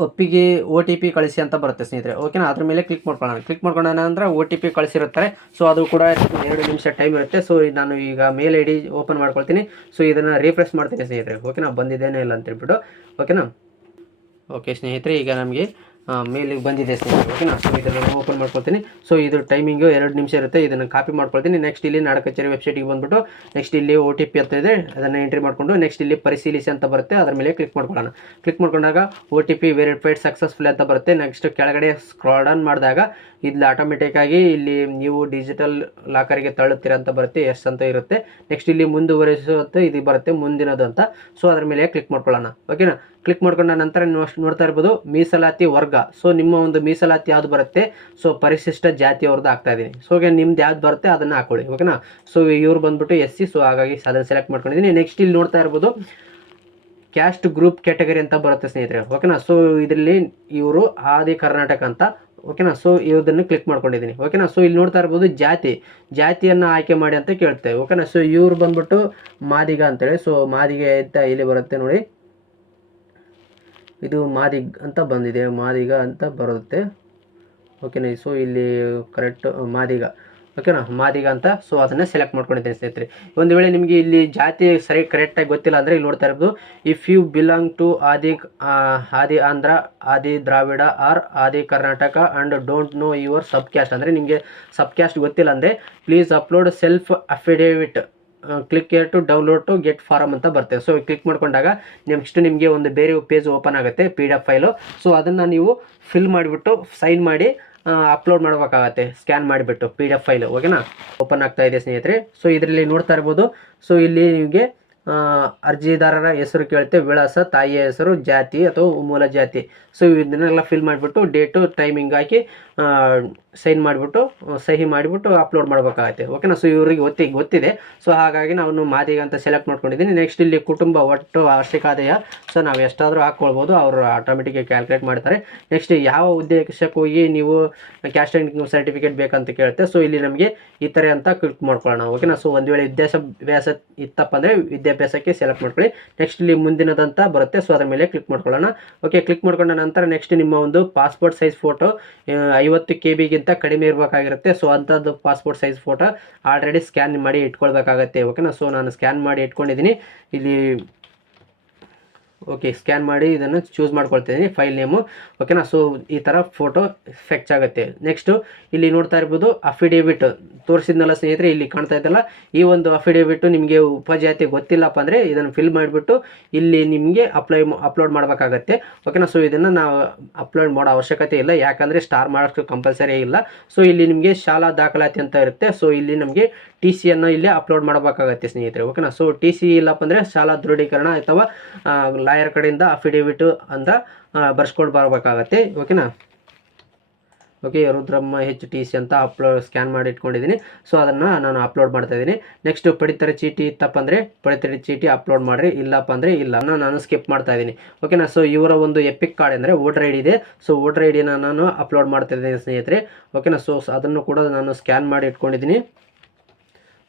ಒಪ್ಪಿಗೆ OTP ಕಳಿಸಿ ಅಂತ ಬರುತ್ತೆ ಸ್ನೇಹಿತರೆ. ಓಕೆನಾ, ಅದ್ರ ಮೇಲೆ ಕ್ಲಿಕ್ ಮಾಡ್ಕೊಳ್ಳೋಣ. ಕ್ಲಿಕ್ ಮಾಡ್ಕೊಂಡ ನಂತರ OTP ಕಳಿಸಿರುತ್ತಾರೆ. ಸೊ ಅದು ಕೂಡ 2 ನಿಮಿಷ ಟೈಮ್ ಇರುತ್ತೆ. ಸೊ ನಾನು ಈಗ ಮೇಲ್ ID ಓಪನ್ ಮಾಡ್ಕೊಳ್ತೀನಿ. ಸೊ ಇದನ್ನು ರಿಫ್ರೆಶ್ ಮಾಡ್ತೀನಿ ಸ್ನೇಹಿತರೆ. ಓಕೆನಾ, ಬಂದಿದ್ದೇನೆ ಇಲ್ಲ ಅಂತ ಹೇಳ್ಬಿಟ್ಟು. ಓಕೆನಾ, ಓಕೆ ಸ್ನೇಹಿತರೆ, ಈಗ ನಮಗೆ ಮೇಲಿಗೆ ಬಂದಿದೆ ಸ್ನೇಹಿತರೆ. ಓಕೆನಾ, ಸೊ ಇದನ್ನು ಓಪನ್ ಮಾಡ್ಕೊಳ್ತೀನಿ. ಸೊ ಇದು ಟೈಮಿಂಗು 2 ನಿಮಿಷ ಇರುತ್ತೆ. ಇದನ್ನು ಕಾಪಿ ಮಾಡ್ಕೊಳ್ತೀನಿ. ನೆಕ್ಸ್ಟ್ ಇಲ್ಲಿ ನಾಡ ಕಚೇರಿ ವೆಬ್ಸೈಟಿಗೆ ಬಂದುಬಿಟ್ಟು ನೆಕ್ಸ್ಟ್ ಇಲ್ಲಿ OTP ಅಂತ ಇದೆ, ಅದನ್ನು ಎಂಟ್ರಿ ಮಾಡಿಕೊಂಡು ನೆಕ್ಸ್ಟ್ ಇಲ್ಲಿ ಪರಿಶೀಲಿಸಿ ಅಂತ ಬರುತ್ತೆ. ಅದರ ಮೇಲೆ ಕ್ಲಿಕ್ ಮಾಡ್ಕೊಳ್ಳೋಣ. ಕ್ಲಿಕ್ ಮಾಡ್ಕೊಂಡಾಗ OTP ವೆರಿಫೈಡ್ ಸಕ್ಸಸ್ಫುಲ್ ಅಂತ ಬರುತ್ತೆ. ನೆಕ್ಸ್ಟ್ ಕೆಳಗಡೆ ಸ್ಕ್ರಾಲ್ ಡೌನ್ ಮಾಡಿದಾಗ ಇಲ್ಲಿ ಆಟೋಮೆಟಿಕ್ಕಾಗಿ ಇಲ್ಲಿ ನೀವು ಡಿಜಿಟಲ್ ಲಾಕರಿಗೆ ತಳ್ಳುತ್ತೀರ ಅಂತ ಬರುತ್ತೆ. ಎಸ್ ಅಂತ ಇರುತ್ತೆ. ನೆಕ್ಸ್ಟ್ ಇಲ್ಲಿ ಮುಂದುವರಿಸುವಂತ ಇದು ಬರುತ್ತೆ, ಮುಂದಿನದು ಅಂತ. ಸೊ ಅದ್ರ ಮೇಲೆ ಕ್ಲಿಕ್ ಮಾಡ್ಕೊಳ್ಳೋಣ. ಓಕೆನಾ, ಕ್ಲಿಕ್ ಮಾಡ್ಕೊಂಡ ನಂತರ ನೋಡ್ತಾ ಇರ್ಬೋದು ಮೀಸಲಾತಿ ವರ್ಗ. ಸೊ ನಿಮ್ಮ ಒಂದು ಮೀಸಲಾತಿ ಯಾವ್ದು ಬರುತ್ತೆ, ಸೊ ಪರಿಶಿಷ್ಟ ಜಾತಿಯವ್ರದ್ದು ಹಾಕ್ತಾ ಇದ್ದೀನಿ. ಸೊ ನಿಮ್ದು ಯಾವ್ದು ಬರುತ್ತೆ ಅದನ್ನು ಹಾಕೊಳ್ಳಿ. ಓಕೆನಾ, ಸೊ ಇವ್ರು ಬಂದ್ಬಿಟ್ಟು SC. ಸೊ ಹಾಗಾಗಿ ಅದನ್ನು ಸೆಲೆಕ್ಟ್ ಮಾಡ್ಕೊಂಡಿದ್ದೀನಿ. ನೆಕ್ಸ್ಟ್ ಇಲ್ಲಿ ನೋಡ್ತಾ ಇರ್ಬೋದು ಕ್ಯಾಸ್ಟ್ ಗ್ರೂಪ್ ಕ್ಯಾಟಗರಿ ಅಂತ ಬರುತ್ತೆ ಸ್ನೇಹಿತರೆ. ಓಕೆನಾ, ಸೊ ಇದರಲ್ಲಿ ಇವರು ಆದಿ ಕರ್ನಾಟಕ ಅಂತ. ಓಕೆನಾ, ಸೊ ಇದನ್ನು ಕ್ಲಿಕ್ ಮಾಡ್ಕೊಂಡಿದ್ದೀನಿ. ಓಕೆನಾ, ಸೊ ಇಲ್ಲಿ ನೋಡ್ತಾ ಇರ್ಬೋದು ಜಾತಿಯನ್ನು ಆಯ್ಕೆ ಮಾಡಿ ಅಂತ ಕೇಳ್ತೇವೆ. ಓಕೆನಾ, ಸೊ ಇವ್ರು ಬಂದ್ಬಿಟ್ಟು ಮಾದಿಗ ಅಂತೇಳಿ. ಸೊ ಮಾದಿಗೆ ಅಂತ ಇಲ್ಲಿ ಬರುತ್ತೆ ನೋಡಿ, ಇದು ಮಾದಿಗ್ ಅಂತ ಬಂದಿದೆ, ಮಾದಿಗ ಅಂತ ಬರುತ್ತೆ. ಓಕೆನಾ, ಸೊ ಇಲ್ಲಿ ಕರೆಕ್ಟ್ ಮಾದಿಗ. ಓಕೆನಾ, ಮಾದಿಗ ಅಂತ. ಸೊ ಅದನ್ನು ಸೆಲೆಕ್ಟ್ ಮಾಡ್ಕೊಂಡಿದ್ದೇನೆ ಸ್ನೇಹಿತರೆ. ಒಂದು ವೇಳೆ ನಿಮಗೆ ಇಲ್ಲಿ ಜಾತಿ ಸರಿ ಕರೆಕ್ಟಾಗಿ ಗೊತ್ತಿಲ್ಲ ಅಂದರೆ ಇಲ್ಲಿ ನೋಡ್ತಾ ಇರ್ಬೋದು if you belong to Adi Andhra, Adi Dravida or Adi Karnataka and don't know your sub caste, ಅಂದರೆ ನಿಮಗೆ ಸಬ್ ಕ್ಯಾಸ್ಟ್ ಗೊತ್ತಿಲ್ಲ ಅಂದರೆ please upload self affidavit, click here to download to get form ಅಂತ ಬರ್ತೇವೆ. ಸೊ ಕ್ಲಿಕ್ ಮಾಡ್ಕೊಂಡಾಗ ನೆಕ್ಸ್ಟ್ ನಿಮಗೆ ಒಂದು ಬೇರೆ ಪೇಜ್ ಓಪನ್ ಆಗುತ್ತೆ, PDF ಫೈಲು. ಸೊ ಅದನ್ನು ನೀವು ಫಿಲ್ ಮಾಡಿಬಿಟ್ಟು ಸೈನ್ ಮಾಡಿ ಅಪ್ಲೋಡ್ ಮಾಡಬೇಕಾಗತ್ತೆ, ಸ್ಕ್ಯಾನ್ ಮಾಡಿಬಿಟ್ಟು PDF ಫೈಲು. ಓಕೆನಾ, ಓಪನ್ ಆಗ್ತಾ ಇದೆ ಸ್ನೇಹಿತರೆ. ಸೊ ಇದರಲ್ಲಿ ನೋಡ್ತಾ ಇರ್ಬೋದು. ಸೊ ಇಲ್ಲಿ ನಿಮಗೆ ಅರ್ಜಿದಾರರ ಹೆಸರು ಕೇಳುತ್ತೆ, ವಿಳಾಸ, ತಾಯಿಯ ಹೆಸರು, ಜಾತಿ ಅಥವಾ ಮೂಲ ಜಾತಿ. ಸೊ ಇದನ್ನೆಲ್ಲ ಫಿಲ್ ಮಾಡಿಬಿಟ್ಟು ಡೇಟು ಟೈಮಿಂಗ್ ಹಾಕಿ ಸೈನ್ ಮಾಡಿಬಿಟ್ಟು ಸಹಿ ಮಾಡಿಬಿಟ್ಟು ಅಪ್ಲೋಡ್ ಮಾಡಬೇಕಾಗತ್ತೆ. ಓಕೆನಾ, ಸೊ ಇವ್ರಿಗೆ ಗೊತ್ತಿದೆ. ಸೊ ಹಾಗಾಗಿ ನಾನು ಮಾದಿಗ ಅಂತ ಸೆಲೆಕ್ಟ್ ಮಾಡ್ಕೊಂಡಿದ್ದೀನಿ. ನೆಕ್ಸ್ಟ್ ಇಲ್ಲಿ ಕುಟುಂಬ ಒಟ್ಟು ವಾರ್ಷಿಕ ಆದಾಯ. ಸೊ ನಾವು ಎಷ್ಟಾದರೂ ಹಾಕ್ಕೊಳ್ಬೋದು, ಅವರು ಆಟೋಮೆಟಿಕ್ಕಾಗಿ ಕ್ಯಾಲ್ಕುಲೇಟ್ ಮಾಡ್ತಾರೆ. ನೆಕ್ಸ್ಟ್ ಯಾವ ಉದ್ದೇಶಕ್ಕೋಗಿ ನೀವು ಕ್ಯಾಸ್ಟ್ ಆ್ಯಂಡ್ ಇನ್ಕಮ್ ಸರ್ಟಿಫಿಕೇಟ್ ಬೇಕಂತ ಕೇಳುತ್ತೆ. ಸೊ ಇಲ್ಲಿ ನಮಗೆ ಈ ಥರ ಅಂತ ಕ್ಲಿಕ್ ಮಾಡ್ಕೊಳ್ಳೋಣ. ಓಕೆನಾ, ಸೊ ಒಂದು ವೇಳೆ ವಿದ್ಯಾಭ್ಯಾಸ ಇತ್ತಪ್ಪ ಅಂದರೆ ವಿದ್ಯಾಭ್ಯಾಸಕ್ಕೆ ಸೆಲೆಕ್ಟ್ ಮಾಡ್ಕೊಳ್ಳಿ. ನೆಕ್ಸ್ಟ್ ಇಲ್ಲಿ ಮುಂದಿನದಂತ ಬರುತ್ತೆ. ಸೊ ಅದರ ಮೇಲೆ ಕ್ಲಿಕ್ ಮಾಡ್ಕೊಳ್ಳೋಣ. ಓಕೆ, ಕ್ಲಿಕ್ ಮಾಡ್ಕೊಂಡ ನಂತರ ನೆಕ್ಸ್ಟ್ ನಿಮ್ಮ ಒಂದು ಪಾಸ್ಪೋರ್ಟ್ ಸೈಜ್ ಫೋಟೋ 50 KB ಕಡಿಮೆ ಇರಬೇಕಾಗಿರುತ್ತೆ. ಸೊ ಅಂಥದ್ದು passport size photo already scan ಮಾಡಿ ಇಟ್ಕೊಳ್ಬೇಕಾಗತ್ತೆ. ಓಕೆನಾ, ಸೊ ನಾನು ಸ್ಕ್ಯಾನ್ ಮಾಡಿ ಇಟ್ಕೊಂಡಿದ್ದೀನಿ ಇಲ್ಲಿ. ಓಕೆ, ಸ್ಕ್ಯಾನ್ ಮಾಡಿ ಇದನ್ನು ಚೂಸ್ ಮಾಡ್ಕೊಳ್ತಿದ್ದೀನಿ ಫೈಲ್ ನೇಮು. ಓಕೆನಾ, ಸೊ ಈ ಥರ ಫೋಟೋ ಫೆಚ್ ಆಗುತ್ತೆ. ನೆಕ್ಸ್ಟು ಇಲ್ಲಿ ನೋಡ್ತಾ ಇರ್ಬೋದು ಅಫಿಡೇವಿಟ್ ತೋರಿಸಿದ್ನಲ್ಲ ಸ್ನೇಹಿತರೆ, ಇಲ್ಲಿ ಕಾಣ್ತಾ ಇದ್ದಲ್ಲ, ಈ ಒಂದು ಅಫಿಡೇವಿಟ್ಟು ನಿಮಗೆ ಉಪಜಾತಿ ಗೊತ್ತಿಲ್ಲಪ್ಪ ಅಂದರೆ ಇದನ್ನು ಫಿಲ್ ಮಾಡಿಬಿಟ್ಟು ಇಲ್ಲಿ ನಿಮಗೆ ಅಪ್ಲೋಡ್ ಮಾಡಬೇಕಾಗತ್ತೆ. ಓಕೆನಾ, ಸೊ ಇದನ್ನು ನಾವು ಅಪ್ಲೋಡ್ ಮಾಡೋ ಅವಶ್ಯಕತೆ ಇಲ್ಲ, ಯಾಕಂದರೆ ಸ್ಟಾರ್ ಮಾಡೋಕ್ಕೆ ಕಂಪಲ್ಸರಿ ಇಲ್ಲ. ಸೊ ಇಲ್ಲಿ ನಿಮಗೆ ಶಾಲಾ ದಾಖಲಾತಿ ಅಂತ ಇರುತ್ತೆ. ಸೊ ಇಲ್ಲಿ ನಮಗೆ TC ಇಲ್ಲಿ ಅಪ್ಲೋಡ್ ಮಾಡಬೇಕಾಗತ್ತೆ ಸ್ನೇಹಿತರೆ. ಓಕೆನಾ, ಸೊ TC ಇಲ್ಲಪ್ಪ ಅಂದರೆ ಶಾಲಾ ದೃಢೀಕರಣ ಅಥವಾ ಲಾಯರ್ ಕಡೆಯಿಂದ ಅಫಿಡೇವಿಟ್ ಅಂತ ಬರ್ಸ್ಕೊಂಡು ಬರಬೇಕಾಗತ್ತೆ. ಓಕೆನಾ, ಓಕೆ, ರುದ್ರಮ್ಮ HTC ಅಂತ ಸ್ಕ್ಯಾನ್ ಮಾಡಿ ಇಟ್ಕೊಂಡಿದ್ದೀನಿ. ಸೊ ಅದನ್ನು ನಾನು ಅಪ್ಲೋಡ್ ಮಾಡ್ತಾ ಇದ್ದೀನಿ. ನೆಕ್ಸ್ಟ್ ಪಡಿತರ ಚೀಟಿ ಇತ್ತಪ್ಪ ಅಂದರೆ ಪಡಿತರ ಚೀಟಿ ಅಪ್ಲೋಡ್ ಮಾಡಿರಿ, ಇಲ್ಲಪ್ಪ ಅಂದರೆ ಇಲ್ಲ ನಾನು ಸ್ಕಿಪ್ ಮಾಡ್ತಾ ಇದ್ದೀನಿ. ಓಕೆನಾ. ಸೊ ಇವರ ಒಂದು ಎಪಿಕ್ ಕಾರ್ಡ್ ಅಂದರೆ ವೋಟರ್ ID ಇದೆ. ಸೊ ವೋಟರ್ IDನ ನಾನು ಅಪ್ಲೋಡ್ ಮಾಡ್ತಾ ಇದ್ದೀನಿ ಸ್ನೇಹಿತರೆ. ಓಕೆನಾ. ಸೊ ಅದನ್ನು ಕೂಡ ನಾನು ಸ್ಕ್ಯಾನ್ ಮಾಡಿ ಇಟ್ಕೊಂಡಿದ್ದೀನಿ.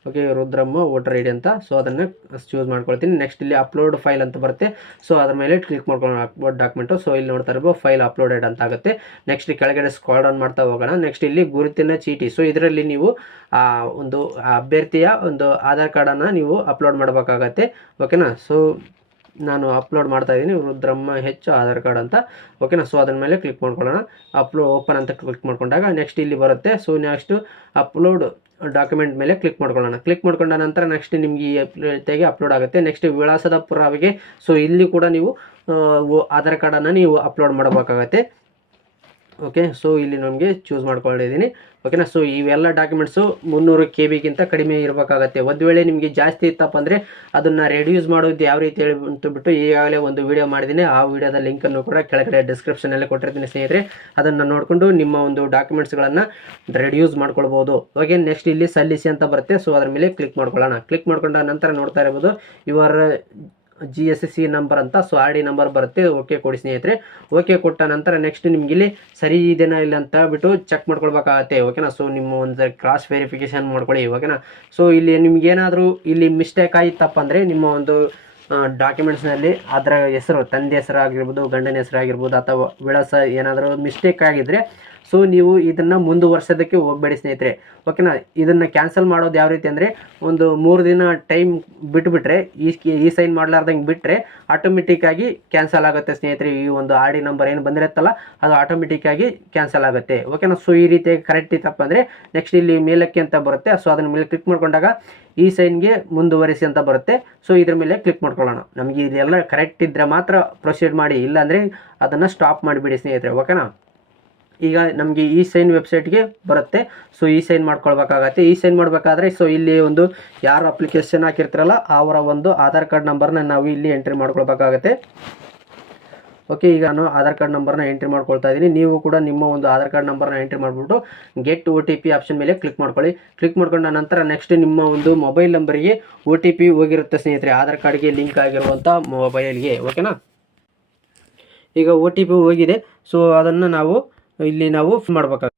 ಓಕೆ, ರುದ್ರಮ್ಮ ವೋಟರ್ ID ಅಂತ. ಸೊ ಅದನ್ನು ಚೂಸ್ ಮಾಡ್ಕೊಳ್ತೀನಿ. ನೆಕ್ಸ್ಟ್ ಇಲ್ಲಿ ಅಪ್ಲೋಡ್ ಫೈಲ್ ಅಂತ ಬರುತ್ತೆ. ಸೊ ಅದ್ರ ಮೇಲೆ ಕ್ಲಿಕ್ ಮಾಡ್ಕೊಂಡು ಅಪ್ಲೋಡ್ ಡಾಕ್ಯುಮೆಂಟು. ಸೊ ಇಲ್ಲಿ ನೋಡ್ತಾ ಇರ್ಬೋದು ಫೈಲ್ ಅಪ್ಲೋಡೆಡ್ ಅಂತ ಆಗುತ್ತೆ. ನೆಕ್ಸ್ಟ್ ಕೆಳಗಡೆ ಸ್ಕ್ರಾಲ್ ಡೌನ್ ಮಾಡ್ತಾ ಹೋಗೋಣ. ನೆಕ್ಸ್ಟ್ ಇಲ್ಲಿ ಗುರುತಿನ ಚೀಟಿ. ಸೊ ಇದರಲ್ಲಿ ನೀವು ಒಂದು ಅಭ್ಯರ್ಥಿಯ ಒಂದು ಆಧಾರ್ ಕಾರ್ಡನ್ನು ನೀವು ಅಪ್ಲೋಡ್ ಮಾಡಬೇಕಾಗತ್ತೆ. ಓಕೆನಾ. ಸೊ ನಾನು ಅಪ್ಲೋಡ್ ಮಾಡ್ತಾ ಇದ್ದೀನಿ ರುದ್ರಮ್ಮ ಆಧಾರ್ ಕಾರ್ಡ್ ಅಂತ. ಓಕೆನಾ. ಸೊ ಅದ್ರ ಮೇಲೆ ಕ್ಲಿಕ್ ಮಾಡ್ಕೊಳ್ಳೋಣ. ಓಪನ್ ಅಂತ ಕ್ಲಿಕ್ ಮಾಡ್ಕೊಂಡಾಗ ನೆಕ್ಸ್ಟ್ ಇಲ್ಲಿ ಬರುತ್ತೆ. ಸೊ ನೆಕ್ಸ್ಟ್ ಅಪ್ಲೋಡ್ ಡಾಕ್ಯುಮೆಂಟ್ ಮೇಲೆ ಕ್ಲಿಕ್ ಮಾಡ್ಕೊಳ್ಳೋಣ. ಕ್ಲಿಕ್ ಮಾಡ್ಕೊಂಡ ನಂತರ ನೆಕ್ಸ್ಟ್ ನಿಮಗೆ ಈ ರೀತಿಯಾಗಿ ಅಪ್ಲೋಡ್ ಆಗುತ್ತೆ. ನೆಕ್ಸ್ಟ್ ವಿಳಾಸದ ಪುರಾವೆಗೆ. ಸೊ ಇಲ್ಲಿ ಕೂಡ ನೀವು ಆಧಾರ್ ಕಾರ್ಡನ್ನು ನೀವು ಅಪ್ಲೋಡ್ ಮಾಡಬೇಕಾಗತ್ತೆ. ಓಕೆ, ಸೊ ಇಲ್ಲಿ ನಮಗೆ ಚೂಸ್ ಮಾಡ್ಕೊಂಡಿದ್ದೀನಿ. ಓಕೆನಾ. ಸೊ ಇವೆಲ್ಲ ಡಾಕ್ಯುಮೆಂಟ್ಸು 300 KB ಕಡಿಮೆ ಇರಬೇಕಾಗತ್ತೆ. ಒಂದು ವೇಳೆ ನಿಮಗೆ ಜಾಸ್ತಿ ಇತ್ತಪ್ಪ ಅಂದರೆ ಅದನ್ನು ರೆಡ್ಯೂಸ್ ಮಾಡೋದು ಯಾವ ರೀತಿ ಹೇಳಿ ಅಂತಬಿಟ್ಟು ಈಗಾಗಲೇ ಒಂದು ವಿಡಿಯೋ ಮಾಡಿದ್ದೀನಿ. ಆ ವಿಡಿಯೋದ ಲಿಂಕನ್ನು ಕೂಡ ಕೆಳಗಡೆ ಡಿಸ್ಕ್ರಿಪ್ಷನಲ್ಲಿ ಕೊಟ್ಟಿರ್ತೀನಿ ಸ್ನೇಹಿತರೆ. ಅದನ್ನು ನೋಡಿಕೊಂಡು ನಿಮ್ಮ ಒಂದು ಡಾಕ್ಯುಮೆಂಟ್ಸ್ಗಳನ್ನು ರೆಡ್ಯೂಸ್ ಮಾಡ್ಕೊಳ್ಬೋದು. ಓಕೆ, ನೆಕ್ಸ್ಟ್ ಇಲ್ಲಿ ಸಲ್ಲಿಸಿ ಅಂತ ಬರುತ್ತೆ. ಸೊ ಅದ್ರ ಮೇಲೆ ಕ್ಲಿಕ್ ಮಾಡ್ಕೊಳ್ಳೋಣ. ಕ್ಲಿಕ್ ಮಾಡ್ಕೊಂಡ ನಂತರ ನೋಡ್ತಾ ಇರ್ಬೋದು ಇವರ GSC ನಂಬರ್ ಅಂತ. ಸೊ RD ನಂಬರ್ ಬರುತ್ತೆ. ಓಕೆ ಕೊಡಿ ಸ್ನೇಹಿತರೆ. ಓಕೆ ಕೊಟ್ಟ ನಂತರ ನೆಕ್ಸ್ಟ್ ನಿಮ್ಗೆ ಇಲ್ಲಿ ಸರಿ ಇದೆನಾ ಇಲ್ಲ ಅಂತ ಬಿಟ್ಟು ಚೆಕ್ ಮಾಡ್ಕೊಳ್ಬೇಕಾಗತ್ತೆ. ಓಕೆನಾ. ಸೊ ನಿಮ್ಮ ಒಂದು ಕ್ರಾಸ್ ವೆರಿಫಿಕೇಶನ್ ಮಾಡ್ಕೊಳ್ಳಿ. ಓಕೆನಾ. ಸೊ ಇಲ್ಲಿ ನಿಮ್ಗೇನಾದರೂ ಇಲ್ಲಿ ಮಿಸ್ಟೇಕ್ ಆಯಿತಪ್ಪ ಅಂದರೆ ನಿಮ್ಮ ಒಂದು ಡಾಕ್ಯುಮೆಂಟ್ಸ್ನಲ್ಲಿ ಅದರ ಹೆಸರು ತಂದೆ ಹೆಸರು ಆಗಿರ್ಬೋದು, ಗಂಡನ ಹೆಸರು ಆಗಿರ್ಬೋದು, ಅಥವಾ ವಿಳಾಸ ಏನಾದರೂ ಮಿಸ್ಟೇಕ್ ಆಗಿದ್ದರೆ ಸೊ ನೀವು ಇದನ್ನು ಮುಂದುವರ್ಸೋದಕ್ಕೆ ಹೋಗಬೇಡಿ ಸ್ನೇಹಿತರೆ. ಓಕೆನಾ. ಇದನ್ನು ಕ್ಯಾನ್ಸಲ್ ಮಾಡೋದು ಯಾವ ರೀತಿ ಅಂದರೆ ಒಂದು 3 ದಿನ ಟೈಮ್ ಬಿಟ್ಟುಬಿಟ್ರೆ ಈ ಸೈನ್ ಮಾಡಲಾರ್ದಂಗೆ ಬಿಟ್ಟರೆ ಆಟೋಮೆಟಿಕ್ಕಾಗಿ ಕ್ಯಾನ್ಸಲ್ ಆಗುತ್ತೆ ಸ್ನೇಹಿತರೆ. ಈ ಒಂದು RD ನಂಬರ್ ಏನು ಬಂದಿರುತ್ತಲ್ಲ ಅದು ಆಟೋಮೆಟಿಕ್ಕಾಗಿ ಕ್ಯಾನ್ಸಲ್ ಆಗುತ್ತೆ. ಓಕೆನಾ. ಸೊ ಈ ರೀತಿಯಾಗಿ ಕರೆಕ್ಟ್ ಇತ್ತಪ್ಪ ಅಂದರೆ ನೆಕ್ಸ್ಟ್ ಇಲ್ಲಿ ಮೇಲಕ್ಕೆ ಅಂತ ಬರುತ್ತೆ. ಸೊ ಅದನ್ನ ಮೇಲೆ ಕ್ಲಿಕ್ ಮಾಡ್ಕೊಂಡಾಗ ಈ ಸೈನ್ಗೆ ಮುಂದುವರಿಸಿ ಅಂತ ಬರುತ್ತೆ. ಸೊ ಇದ್ರ ಮೇಲೆ ಕ್ಲಿಕ್ ಮಾಡ್ಕೊಳ್ಳೋಣ. ನಮಗೆ ಇದೆಲ್ಲ ಕರೆಕ್ಟ್ ಇದ್ದರೆ ಮಾತ್ರ ಪ್ರೊಸೀಡ್ ಮಾಡಿ, ಇಲ್ಲಾಂದರೆ ಅದನ್ನು ಸ್ಟಾಪ್ ಮಾಡಿಬಿಡಿ ಸ್ನೇಹಿತರೆ. ಓಕೆನಾ. ಈಗ ನಮಗೆ ಈ ಸೈನ್ ವೆಬ್ಸೈಟ್ಗೆ ಬರುತ್ತೆ. ಸೊ ಈ ಸೈನ್ ಮಾಡ್ಕೊಳ್ಬೇಕಾಗತ್ತೆ. ಈ ಸೈನ್ ಮಾಡಬೇಕಾದ್ರೆ ಸೊ ಇಲ್ಲಿ ಒಂದು ಯಾರು ಅಪ್ಲಿಕೇಶನ್ ಹಾಕಿರ್ತಾರಲ್ಲ ಅವರ ಒಂದು ಆಧಾರ್ ಕಾರ್ಡ್ ನಂಬರ್ನ ನಾವು ಇಲ್ಲಿ ಎಂಟ್ರಿ ಮಾಡ್ಕೊಳ್ಬೇಕಾಗತ್ತೆ. ಓಕೆ, ಈಗ ನಾನು ಆಧಾರ್ ಕಾರ್ಡ್ ನಂಬರ್ನ ಎಂಟ್ರಿ ಮಾಡ್ಕೊಳ್ತಾ ಇದ್ದೀನಿ. ನೀವು ಕೂಡ ನಿಮ್ಮ ಒಂದು ಆಧಾರ್ ಕಾರ್ಡ್ ನಂಬರ್ನ ಎಂಟ್ರಿ ಮಾಡಿಬಿಟ್ಟು ಗೆಟ್ OTP ಆಪ್ಷನ್ ಮೇಲೆ ಕ್ಲಿಕ್ ಮಾಡ್ಕೊಳ್ಳಿ. ಕ್ಲಿಕ್ ಮಾಡ್ಕೊಂಡ ನಂತರ ನೆಕ್ಸ್ಟ್ ನಿಮ್ಮ ಒಂದು ಮೊಬೈಲ್ ನಂಬರಿಗೆ OTP ಹೋಗಿರುತ್ತೆ ಸ್ನೇಹಿತರೆ, ಆಧಾರ್ ಕಾರ್ಡ್ಗೆ ಲಿಂಕ್ ಆಗಿರುವಂಥ ಮೊಬೈಲ್ಗೆ. ಓಕೆನಾ. ಈಗ OTP ಹೋಗಿದೆ. ಸೊ ಅದನ್ನು ನಾವು ಇಲ್ಲಿ ಫಿಲ್ ಮಾಡಬೇಕಾಗುತ್ತೆ.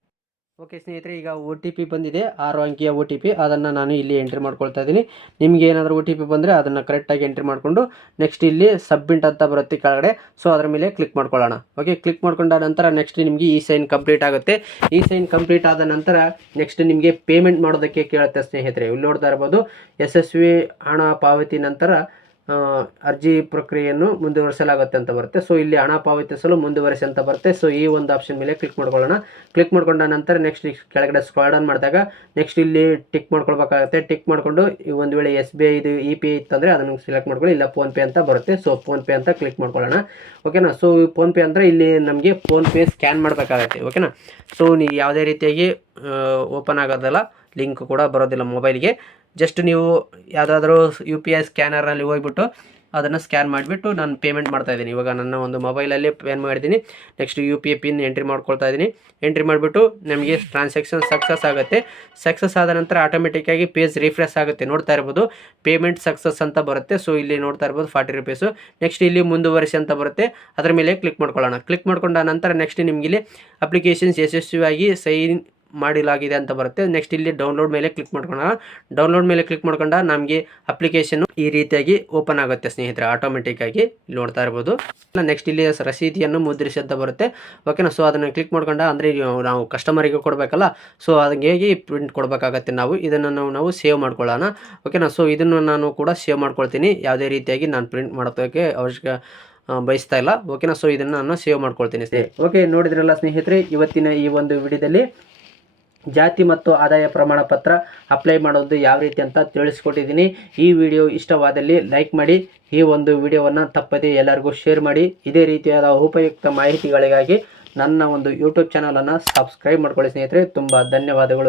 ಓಕೆ ಸ್ನೇಹಿತರೆ, ಈಗ OTP ಬಂದಿದೆ, 6 ಅಂಕಿಯ OTP. ಅದನ್ನು ನಾನು ಇಲ್ಲಿ ಎಂಟ್ರಿ ಮಾಡ್ಕೊಳ್ತಾ ಇದ್ದೀನಿ. ನಿಮಗೆ ಏನಾದರೂ OTP ಬಂದರೆ ಅದನ್ನು ಕರೆಕ್ಟಾಗಿ ಎಂಟ್ರಿ ಮಾಡಿಕೊಂಡು ನೆಕ್ಸ್ಟ್ ಇಲ್ಲಿ ಸಬ್ಮಿಟ್ ಅಂತ ಬರುತ್ತೆ ಕೆಳಗಡೆ. ಸೊ ಅದರ ಮೇಲೆ ಕ್ಲಿಕ್ ಮಾಡ್ಕೊಳ್ಳೋಣ. ಓಕೆ, ಕ್ಲಿಕ್ ಮಾಡ್ಕೊಂಡ ನಂತರ ನೆಕ್ಸ್ಟ್ ನಿಮಗೆ ಈ ಸೈನ್ ಕಂಪ್ಲೀಟ್ ಆಗುತ್ತೆ. ಈ ಸೈನ್ ಕಂಪ್ಲೀಟ್ ಆದ ನಂತರ ನೆಕ್ಸ್ಟ್ ನಿಮಗೆ ಪೇಮೆಂಟ್ ಮಾಡೋದಕ್ಕೆ ಕೇಳುತ್ತೆ ಸ್ನೇಹಿತರೆ. ಇಲ್ಲಿ ನೋಡ್ತಾ ಇರ್ಬೋದು ಯಶಸ್ವಿ ಹಣ ಪಾವತಿ ನಂತರ ಅರ್ಜಿ ಪ್ರಕ್ರಿಯೆಯನ್ನು ಮುಂದುವರಿಸಲಾಗುತ್ತೆ ಅಂತ ಬರುತ್ತೆ. ಸೊ ಇಲ್ಲಿ ಹಣ ಪಾವತಿಸಲು ಮುಂದುವರಿಸಿ ಅಂತ ಬರುತ್ತೆ. ಸೊ ಈ ಒಂದು ಆಪ್ಷನ್ ಮೇಲೆ ಕ್ಲಿಕ್ ಮಾಡ್ಕೊಳ್ಳೋಣ. ಕ್ಲಿಕ್ ಮಾಡ್ಕೊಂಡ ನಂತರ ನೆಕ್ಸ್ಟ್ ಕೆಳಗಡೆ ಸ್ಕ್ರಾಲ್ ಡೌನ್ ಮಾಡಿದಾಗ ನೆಕ್ಸ್ಟ್ ಇಲ್ಲಿ ಟಿಕ್ ಮಾಡ್ಕೊಳ್ಬೇಕಾಗುತ್ತೆ. ಟಿಕ್ ಮಾಡಿಕೊಂಡು ಒಂದು ವೇಳೆ SBI ಇದು EPI ಇತ್ತಂದರೆ ಅದನ್ನು ಸೆಲೆಕ್ಟ್ ಮಾಡ್ಕೊಳ್ಳಿ, ಇಲ್ಲ ಫೋನ್ಪೇ ಅಂತ ಬರುತ್ತೆ. ಸೊ ಫೋನ್ಪೇ ಅಂತ ಕ್ಲಿಕ್ ಮಾಡ್ಕೊಳ್ಳೋಣ. ಓಕೆನಾ. ಸೊ ಫೋನ್ಪೇ ಅಂದರೆ ಇಲ್ಲಿ ನಮಗೆ ಫೋನ್ಪೇ ಸ್ಕ್ಯಾನ್ ಮಾಡಬೇಕಾಗತ್ತೆ. ಓಕೆನಾ. ಸೊ ನೀವು ಯಾವುದೇ ರೀತಿಯಾಗಿ ಓಪನ್ ಆಗೋದಲ್ಲ, ಲಿಂಕ್ ಕೂಡ ಬರೋದಿಲ್ಲ ಮೊಬೈಲ್ಗೆ. ಜಸ್ಟ್ ನೀವು ಯಾವುದಾದ್ರೂ UPI ಸ್ಕ್ಯಾನರ್ನಲ್ಲಿ ಹೋಗ್ಬಿಟ್ಟು ಅದನ್ನು ಸ್ಕ್ಯಾನ್ ಮಾಡಿಬಿಟ್ಟು ನಾನು ಪೇಮೆಂಟ್ ಮಾಡ್ತಾ ಇದ್ದೀನಿ. ಇವಾಗ ನನ್ನ ಒಂದು ಮೊಬೈಲಲ್ಲಿ ಪೇಮೆಂಟ್ ಮಾಡಿದ್ದೀನಿ. ನೆಕ್ಸ್ಟ್ UPI ಪಿನ್ ಎಂಟ್ರಿ ಮಾಡ್ಕೊಳ್ತಾ ಇದ್ದೀನಿ. ಎಂಟ್ರಿ ಮಾಡಿಬಿಟ್ಟು ನಮಗೆ ಟ್ರಾನ್ಸಾಕ್ಷನ್ ಸಕ್ಸಸ್ ಆಗುತ್ತೆ. ಸಕ್ಸಸ್ ಆದ ನಂತರ ಆಟೋಮೆಟಿಕ್ಕಾಗಿ ಪೇಜ್ ರಿಫ್ರೆಶ್ ಆಗುತ್ತೆ. ನೋಡ್ತಾ ಇರ್ಬೋದು ಪೇಮೆಂಟ್ ಸಕ್ಸಸ್ ಅಂತ ಬರುತ್ತೆ. ಸೊ ಇಲ್ಲಿ ನೋಡ್ತಾ ಇರ್ಬೋದು 40 ರೂಪೀಸು. ನೆಕ್ಸ್ಟ್ ಇಲ್ಲಿ ಮುಂದುವರಿಸಿ ಅಂತ ಬರುತ್ತೆ. ಅದರ ಮೇಲೆ ಕ್ಲಿಕ್ ಮಾಡ್ಕೊಳ್ಳೋಣ. ಕ್ಲಿಕ್ ಮಾಡ್ಕೊಂಡ ನಂತರ ನೆಕ್ಸ್ಟ್ ನಿಮಗೆ ಇಲ್ಲಿ ಅಪ್ಲಿಕೇಶನ್ಸ್ ಯಶಸ್ವಿಯಾಗಿ ಸೈನ್ ಮಾಡಲಾಗಿದೆ ಅಂತ ಬರುತ್ತೆ. ನೆಕ್ಸ್ಟ್ ಇಲ್ಲಿ ಡೌನ್ಲೋಡ್ ಮೇಲೆ ಕ್ಲಿಕ್ ಮಾಡ್ಕೊಳ್ಳೋಣ. ಡೌನ್ಲೋಡ್ ಮೇಲೆ ಕ್ಲಿಕ್ ಮಾಡ್ಕೊಂಡ ನಮಗೆ ಅಪ್ಲಿಕೇಶನ್ ಈ ರೀತಿಯಾಗಿ ಓಪನ್ ಆಗುತ್ತೆ ಸ್ನೇಹಿತರೆ, ಆಟೋಮೆಟಿಕ್ಕಾಗಿ ನೋಡ್ತಾ ಇರ್ಬೋದು. ನೆಕ್ಸ್ಟ್ ಇಲ್ಲಿ ರಸೀದಿಯನ್ನು ಮುದ್ರಿಸಿ ಅಂತ ಬರುತ್ತೆ. ಓಕೆನಾ. ಸೊ ಅದನ್ನು ಕ್ಲಿಕ್ ಮಾಡ್ಕೊಂಡ ಅಂದರೆ ನಾವು ಕಸ್ಟಮರಿಗೆ ಕೊಡಬೇಕಲ್ಲ, ಸೊ ಅದಕ್ಕೆ ಹೇಗೆ ಪ್ರಿಂಟ್ ಕೊಡಬೇಕಾಗತ್ತೆ. ಇದನ್ನು ನಾವು ಸೇವ್ ಮಾಡ್ಕೊಳ್ಳೋಣ. ಓಕೆನಾ. ಸೊ ಇದನ್ನು ನಾನು ಕೂಡ ಸೇವ್ ಮಾಡ್ಕೊಳ್ತೀನಿ. ಯಾವುದೇ ರೀತಿಯಾಗಿ ನಾನು ಪ್ರಿಂಟ್ ಮಾಡೋದಕ್ಕೆ ಅವಶ್ಯಕ ಬಯಸ್ತಾ ಇಲ್ಲ. ಓಕೆನಾ. ಸೊ ಇದನ್ನು ನಾನು ಸೇವ್ ಮಾಡ್ಕೊಳ್ತೀನಿ ಸ್ನೇಹಿತರೆ. ಓಕೆ, ನೋಡಿದ್ರಲ್ಲ ಸ್ನೇಹಿತರೆ, ಇವತ್ತಿನ ಈ ಒಂದು ವಿಡಿಯೋದಲ್ಲಿ ಜಾತಿ ಮತ್ತು ಆದಾಯ ಪ್ರಮಾಣ ಪತ್ರ ಅಪ್ಲೈ ಮಾಡೋದು ಯಾವ ರೀತಿ ಅಂತ ತಿಳಿಸ್ಕೊಟ್ಟಿದ್ದೀನಿ. ಈ ವಿಡಿಯೋ ಇಷ್ಟವಾದಲ್ಲಿ ಲೈಕ್ ಮಾಡಿ, ಈ ಒಂದು ವಿಡಿಯೋವನ್ನು ತಪ್ಪದೇ ಎಲ್ಲರಿಗೂ ಶೇರ್ ಮಾಡಿ. ಇದೇ ರೀತಿಯಾದ ಉಪಯುಕ್ತ ಮಾಹಿತಿಗಳಿಗಾಗಿ ನನ್ನ ಒಂದು ಯೂಟ್ಯೂಬ್ ಚಾನಲನ್ನು ಸಬ್ಸ್ಕ್ರೈಬ್ ಮಾಡ್ಕೊಳ್ಳಿ ಸ್ನೇಹಿತರೆ. ತುಂಬ ಧನ್ಯವಾದಗಳು.